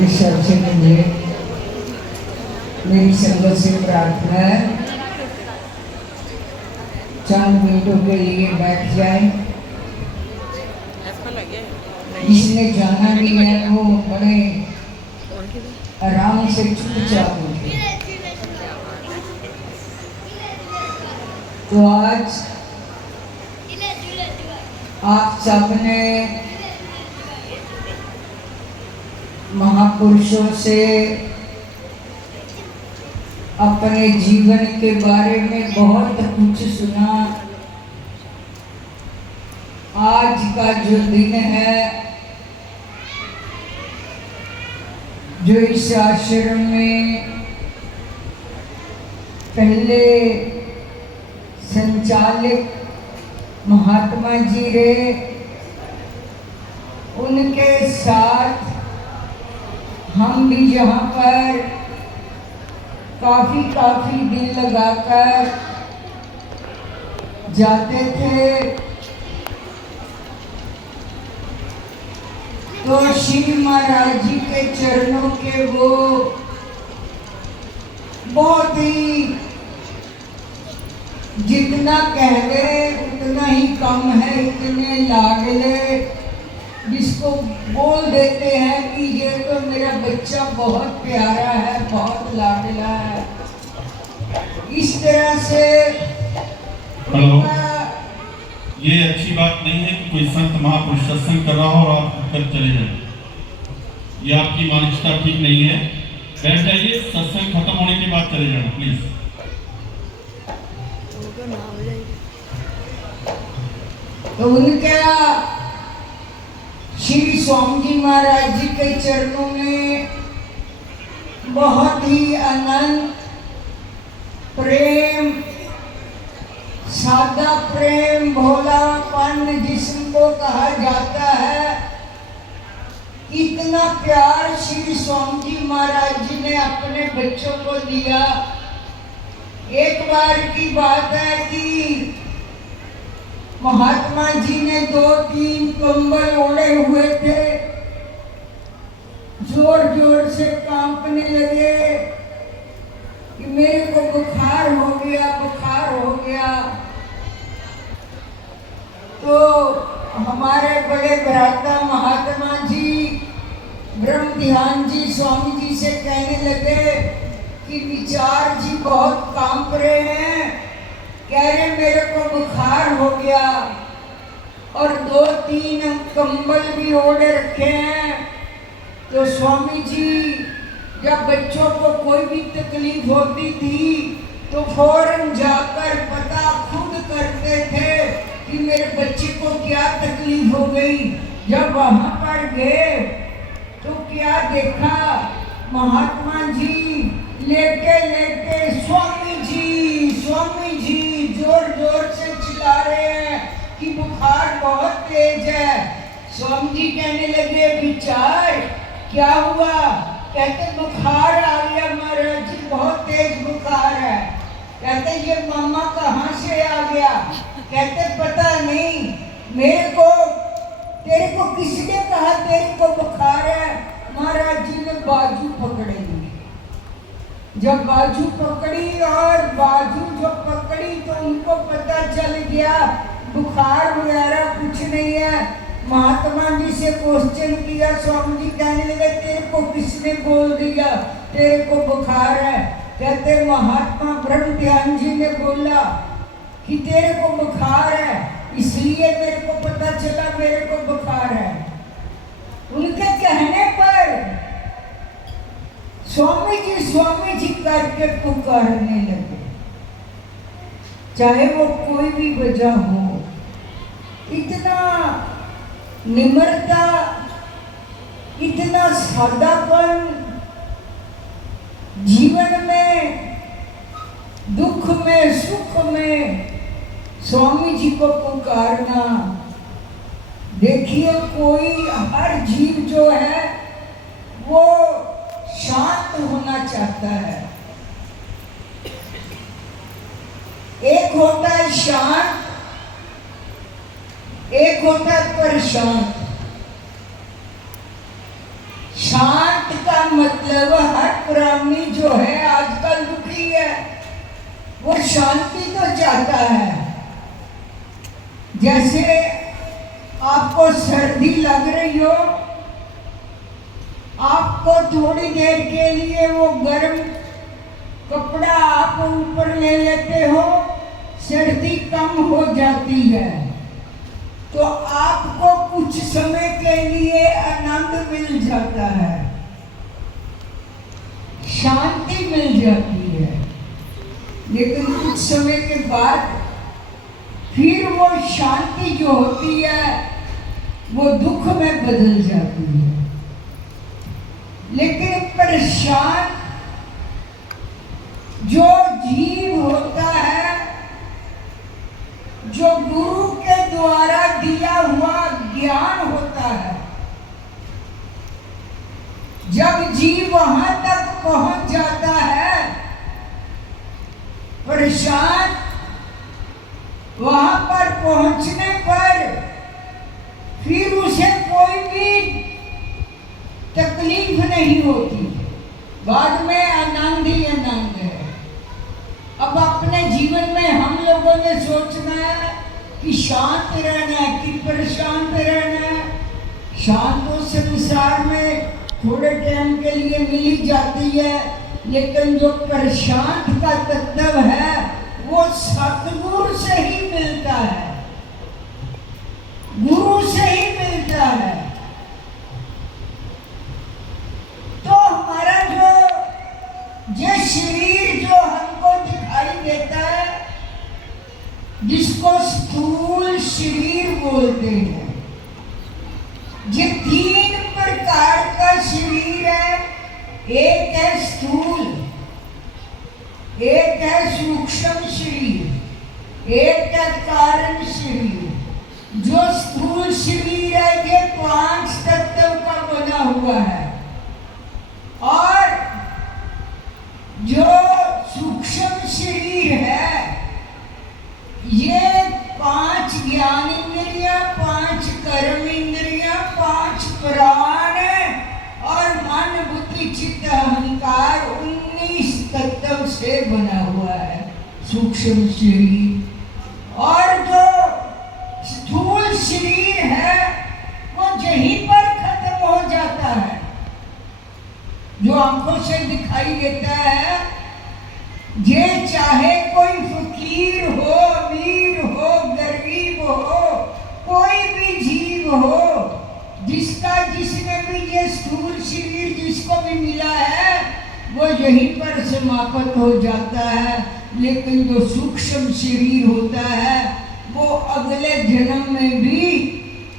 इस अवसर के लिए मेरी संगत से प्रार्थना है, चंद मिनटों के लिए बैठ जाए। जिसने जाना नहीं है वो बड़े आराम से चुपचाप उठे। तो आज आप सबने महापुरुषों से अपने जीवन के बारे में बहुत कुछ सुना। आज का जो दिन है, जो इस आश्रम में पहले संचालक महात्मा जी रहे, उनके साथ हम भी यहाँ पर काफी दिल लगाकर जाते थे। तो श्री महाराज जी के चरणों के वो बहुत ही, जितना कह ले उतना ही कम है, इतने लाडले, जिसको बोल देते हैं कि ये तो मेरा बच्चा बहुत प्यारा है, बहुत लाडला है। इस तरह से ये अच्छी बात नहीं है कि कोई संत महापुरुष सत्संग कर रहा हो और आप उठकर चले जाएं। ये आपकी मानसिकता ठीक नहीं है। बैठ जाइए, सत्संग खत्म होने के बाद चले जाना प्लीज। तो उनका श्री स्वामी जी महाराज जी के चरणों में बहुत ही अनंत प्रेम, सादा प्रेम, भोलापन जिसको कहा जाता है, इतना प्यार श्री स्वामी जी महाराज जी ने अपने बच्चों को दिया। एक बार की बात है कि महात्मा जी ने 2-3 कंबल ओढ़े हुए थे, जोर जोर से कांपने लगे कि मेरे को बुखार हो गया, बुखार हो गया। तो हमारे बड़े भ्राता महात्मा जी ब्रह्म ध्यान जी स्वामी जी से कहने लगे कि विचार जी बहुत कांप रहे हैं, कह रहे मेरे को बुखार हो गया और 2-3 कंबल भी ओढ़े रखे हैं। तो स्वामी जी जब बच्चों को कोई भी तकलीफ होती थी तो फौरन जाकर पता खुद करते थे कि मेरे बच्चे को क्या तकलीफ हो गई। जब वहां पर गए तो क्या देखा, महात्मा जी लेटे लेटे स्वामी जी जोर जोर से चिल्ला रहे हैं कि बुखार बहुत तेज है। स्वामी जी कहने लगे विचार क्या हुआ? कहते बुखार आ गया महाराज जी, बहुत तेज बुखार है। कहते ये मामा कहाँ से आ गया? कहते पता नहीं मेरे को, तेरे को किसने कहा तेरे को बुखार है? महाराज जी ने बाजू पकड़ेंगे। जब बाजू पकड़ी और बाजू जो पकड़ी तो उनको पता चल गया बुखार वगैरह कुछ नहीं है। महात्मा जी से क्वेश्चन किया, स्वामी जी कहने लगे तेरे को किसने बोल दिया तेरे को बुखार है? कहते महात्मा ब्रह्म ध्यान जी ने बोला कि तेरे को बुखार है, इसलिए मेरे को पता चला मेरे को बुखार है। उनके कहने पर स्वामी जी करके पुकारने लगे, चाहे वो कोई भी वजह हो। इतना निम्रता, इतना सादापन, जीवन में दुख में सुख में स्वामी जी को पुकारना। देखिए कोई, हर जीव जो है वो शांत होना चाहता है। एक होता है शांत, होता है परेशान। शांत का मतलब हर प्राणी जो है आजकल दुखी है, वो शांति तो चाहता है। जैसे आपको सर्दी लग रही हो, आपको थोड़ी देर के लिए वो गर्म कपड़ा आप ऊपर ले लेते हो, सर्दी कम हो जाती है, तो आपको कुछ समय के लिए आनंद मिल जाता है, शांति मिल जाती है। लेकिन कुछ समय के बाद फिर वो शांति जो होती है वो दुख में बदल जाती है। लेकिन परेशान जो जीव होता है, जो गुरु के द्वारा दिया हुआ ज्ञान होता है, जब जीव वहां तक पहुंच जाता है परेशान, वहां पर पहुंचने पर फिर उसे कोई भी तकलीफ नहीं होती, बाद में आनंद ही आनंद है। अब अपने जीवन में हम लोगों ने सोचना है कि शांत रहना है कि परेशान रहना है। शांत तो संसार में थोड़े टाइम के लिए मिल ही जाती है, लेकिन जो परेशान का तत्व है वो सतगुरु से ही मिलता है, गुरु से ही मिलता है। तो हमारा जो शरीर जो हमको दिखाई देता है, जिसको स्थूल शरीर बोलते हैं, ये 3 प्रकार का शरीर है। एक है स्थूल, एक है सूक्ष्म शरीर, एक है कारण शरीर। जो स्थूल शरीर है ये 5 तत्व का बना हुआ है, और जो सूक्ष्म शरीर है ये 5 ज्ञान इंद्रियां, 5 कर्म इंद्रियां, 5 प्राण और मन बुद्धि चित्त अहंकार 19 तत्व से बना हुआ है सूक्ष्म शरीर। और जो स्थूल शरीर है वो यहीं पर खत्म हो जाता है। जो आंखों से दिखाई देता है, ये चाहे कोई फकीर हो, अमीर हो, गरीब हो, कोई भी जीव हो, जिसने भी ये स्थूल शरीर जिसको भी मिला है वो यहीं पर समाप्त हो जाता है। लेकिन जो सूक्ष्म शरीर होता है वो अगले जन्म में भी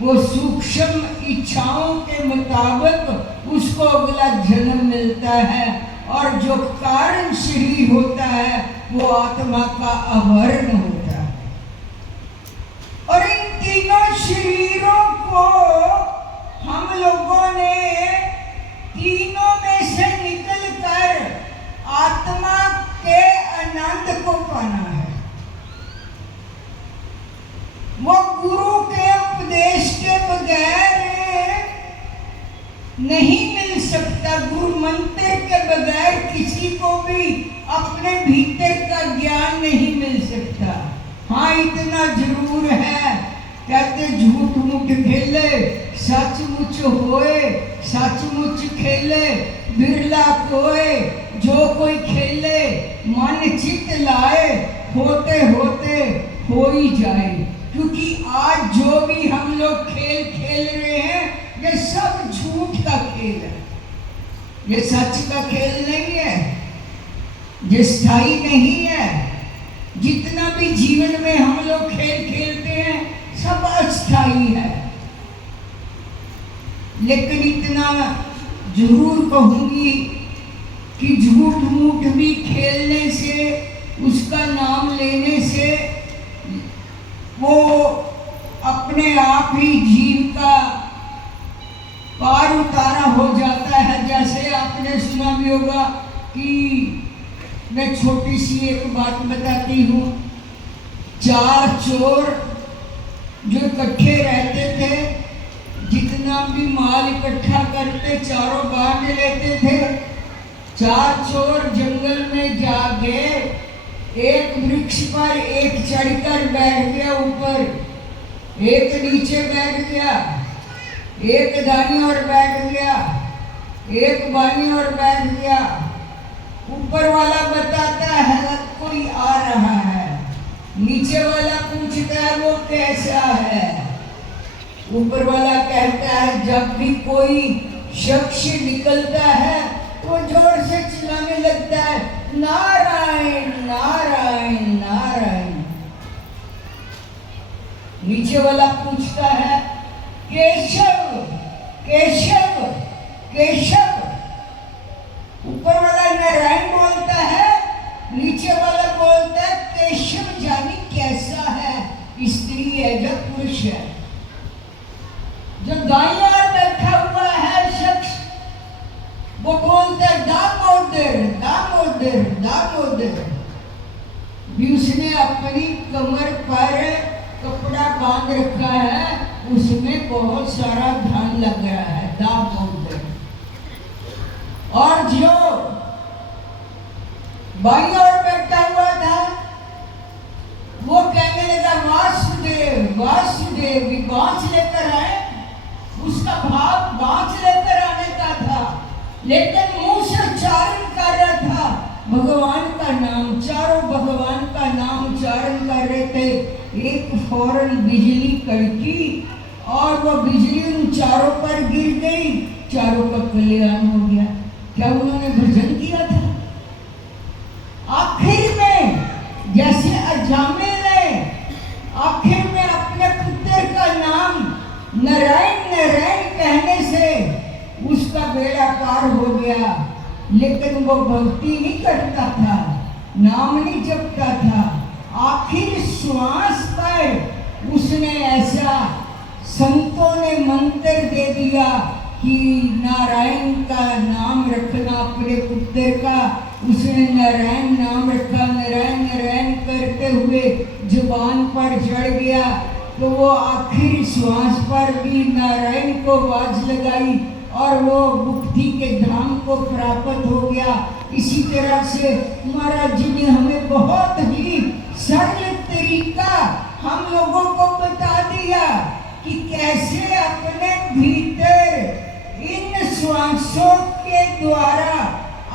वो सूक्ष्म इच्छाओं के मुताबिक उसको अगला जन्म मिलता है। और जो कारण शरीर होता है वो आत्मा का आवरण होता है। और इन तीनों शरीरों को हम लोगों ने तीनों में से निकलकर आत्मा के आनंद को पाना है। वो गुरु के उपदेश के बगैर नहीं मिल सकता। गुरु मंत्र के बगैर किसी को भी अपने भीतर का ज्ञान नहीं मिल सकता। हाँ, इतना जरूर है, कहते झूठ मूठ खेले सचमुच होए, सचमुच खेले बिरला कोए। जो कोई खेले मन चित लाए, होते होते हो ही जाए। क्योंकि आज जो भी हम लोग खेल खेल रहे हैं ये सब झूठ का खेल है, ये सच का खेल नहीं है, ये स्थायी नहीं है। जितना भी जीवन में हम लोग खेल खेलते हैं सब अस्थायी है। लेकिन इतना जरूर कहूंगी कि झूठ मूठ भी खेलने से, उसका नाम लेने से वो अपने आप ही जीव का पार उतारा हो जाता है। जैसे आपने सुना भी होगा कि मैं छोटी सी एक बात बताती हूँ। 4 चोर जो इकट्ठे रहते थे, जितना जितना भी माल इकट्ठा करते चारों बांट लेते थे। चार चोर जंगल में जा गए, एक वृक्ष पर एक चढ़कर बैठ गया ऊपर, एक नीचे बैठ गया, एक दाईं ओर बैठ गया, एक बाईं ओर बैठ गया। ऊपर वाला बताता है कोई आ रहा है, नीचे वाला पूछता है वो कैसा है। ऊपर वाला कहता है जब भी कोई शख्स निकलता है वो जोर से चिल्लाने लगता है नारायण नारायण नारायण। नीचे वाला पूछता है केशव केशव केशव। ऊपर वाला नारायण बोलता है, नीचे वाला बोलता है केशव जानी कैसा है, स्त्री है या पुरुष है। जो दाईं ओर बैठा हुआ है शख्स वो बोलता है दामोदर दामोदर दामोदर। भी उसने अपनी कमर पर कपड़ा बांध रखा है, उसमें बहुत सारा धन लग रहा है, दामोदर। और जो बाईं ओर बैठा हुआ था वो कहने लगा वासुदेव वासुदेव। बांस लेकर आए, उसका भाव बांस लेकर आने का था, लेकिन मुंह से उच्चारण कर रहा था भगवान का नाम। चारों भगवान का नाम उच्चारण कर रहे थे। एक फौरन बिजली कड़की और वो बिजली उन चारों पर गिर गई, चारों का कल्याण हो गया। क्या उन्होंने भजन किया था? आखिर में जैसे अजामे ने आखिर में अपने पुत्र का नाम नारायण नारायण कहने से उसका बेड़ा पार हो गया, लेकिन वो भक्ति नहीं करता था, नाम नहीं जपता था। आखिर श्वास पर उसने ऐसा संतों ने मंत्र दे दिया कि नारायण का नाम रखना अपने पुत्र का। उसने नारायण नाम रखा, नारायण नारायण करते हुए जुबान पर चढ़ गया, तो वो आखिर श्वास पर भी नारायण को आवाज लगाई और वो मुक्ति के धाम को प्राप्त हो गया। इसी तरह से महाराज जी ने हमें बहुत ही सरल तरीका हम लोगों को बता दिया कि कैसे अपने भीतर इन श्वासों के द्वारा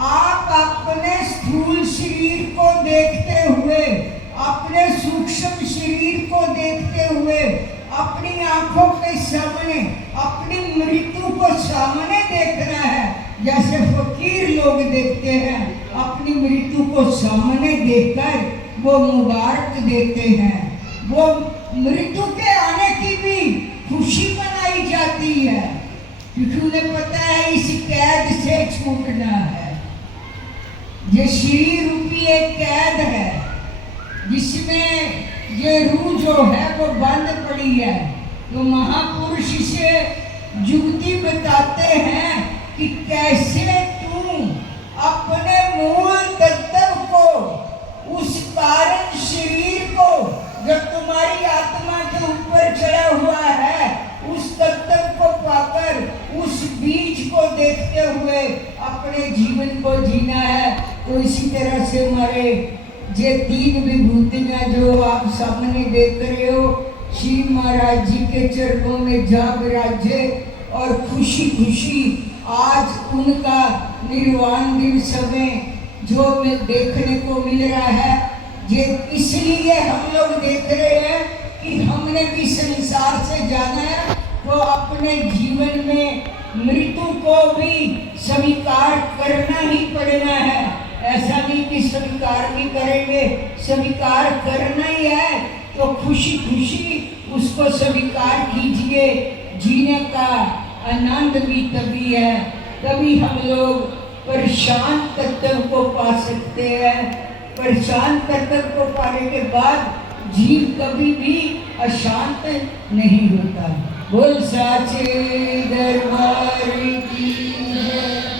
आप अपने स्थूल शरीर को देखते हुए, अपने सूक्ष्म शरीर को देखते हुए, अपनी आंखों के सामने अपनी मृत्यु को सामने देखना है। जैसे फकीर लोग देखते हैं, अपनी मृत्यु को सामने देखकर वो मुबारक देते हैं। वो मृत्यु के आने की भी खुशी मनाई जाती है, क्योंकि उन्हें पता है इस कैद से छूटना है। ये शरीर रूपी एक कैद है जिसमें ये रूह जो है वो बंद पड़ी है। तो महापुरुष से युक्ति बताते हैं कि कैसे तुम अपने मूल तत्व को, उस कारण शरीर को जो तुम्हारी आत्मा के ऊपर चढ़ा हुआ है, उस तत्व को पाकर उस बीज को देखते हुए अपने जीवन को जीना है। तो इसी तरह से हमारे ये तीन विभूतियां जो आप सामने देख रहे हो, श्री महाराज जी के चरणों में जा विराजे और खुशी खुशी आज उनका निर्वाण दिवस हमें जो देखने को मिल रहा है। ये इसलिए हम लोग देख रहे हैं कि हमने भी संसार से जाना है, तो अपने जीवन में मृत्यु को भी स्वीकार करना ही पड़ना है। ऐसा नहीं कि स्वीकार नहीं करेंगे, स्वीकार करना ही है। तो खुशी खुशी उसको स्वीकार कीजिए। जीने का आनंद भी तभी है, तभी हम लोग परेशान तत्व को पा सकते हैं। परेशान तत्व को पाने के बाद जीव कभी भी अशांत नहीं होता। बोल साचे दरबार की जय।